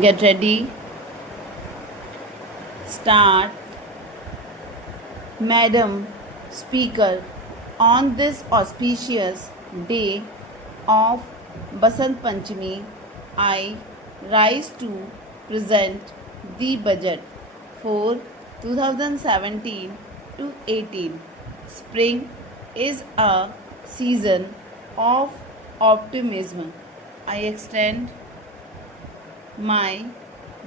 Get ready. Start. Madam Speaker, on this auspicious day of Basant Panchami, I rise to present the budget for 2017 to 18. Spring is a season of optimism. I extend my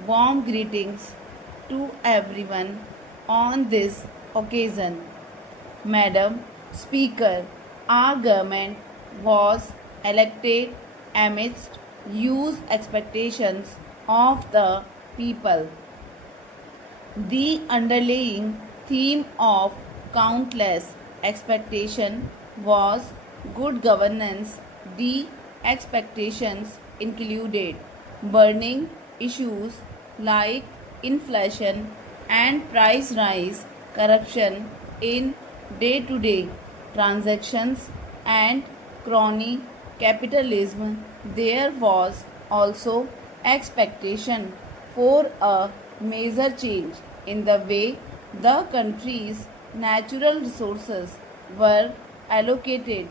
warm greetings to everyone on this occasion. Madam Speaker, our government was elected amidst huge expectations of the people. The underlying theme of countless expectation was good governance. The expectations included burning issues like inflation and price rise, corruption in day-to-day transactions, and crony capitalism. There was also expectation for a major change in the way the country's natural resources were allocated,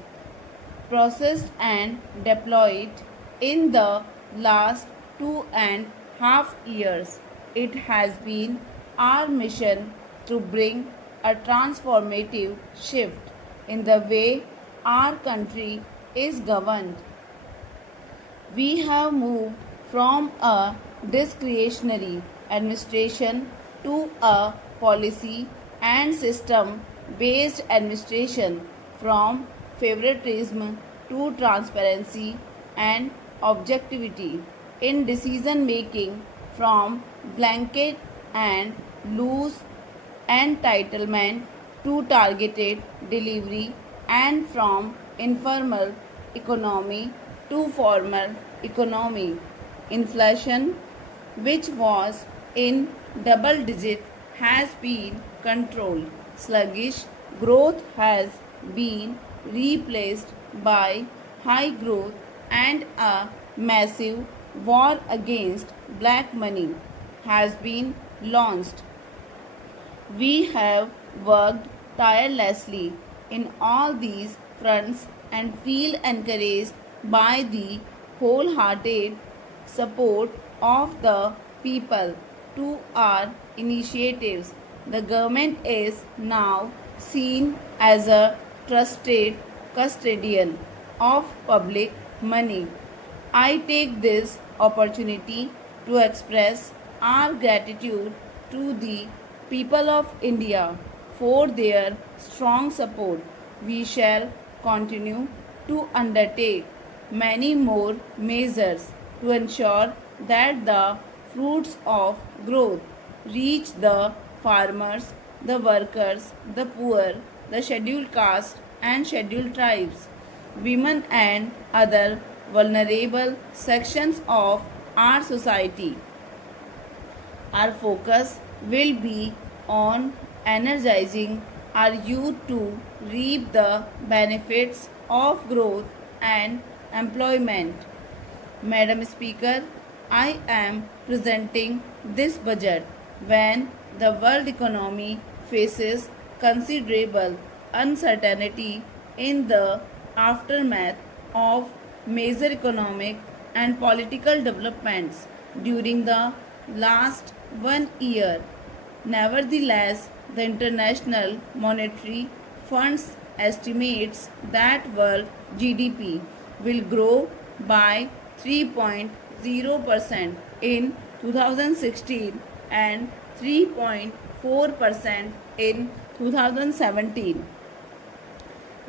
processed, and deployed. In the last 2.5 years, it has been our mission to bring a transformative shift in the way our country is governed. We have moved from a discretionary administration to a policy and system based administration, from favoritism to transparency and objectivity in decision making, from blanket and loose entitlement to targeted delivery, and from informal economy to formal economy. Inflation, which was in double digit, has been controlled. Sluggish growth has been replaced by high growth, and a massive war against black money has been launched. We have worked tirelessly in all these fronts and feel encouraged by the wholehearted support of the people to our initiatives. The government is now seen as a trusted custodian of public money. I take this opportunity to express our gratitude to the people of India for their strong support. We shall continue to undertake many more measures to ensure that the fruits of growth reach the farmers, the workers, the poor, the scheduled caste and scheduled tribes, women, and other vulnerable sections of our society. Our focus will be on energizing our youth to reap the benefits of growth and employment. Madam Speaker, I am presenting this budget when the world economy faces considerable uncertainty in the aftermath of major economic and political developments during the last 1 year. Nevertheless, the International Monetary Fund estimates that world GDP will grow by 3.0% in 2016 and 3.4% in 2017.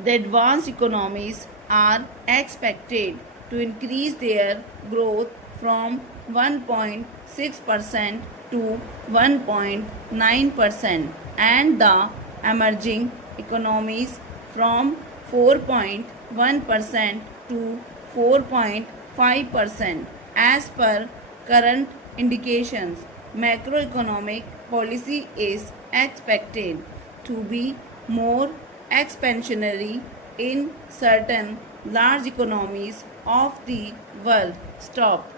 The advanced economies are expected to increase their growth from 1.6% to 1.9%, and the emerging economies from 4.1% to 4.5%. As per current indications, macroeconomic policy is expected to be more expansionary in certain large economies of the world. Stop.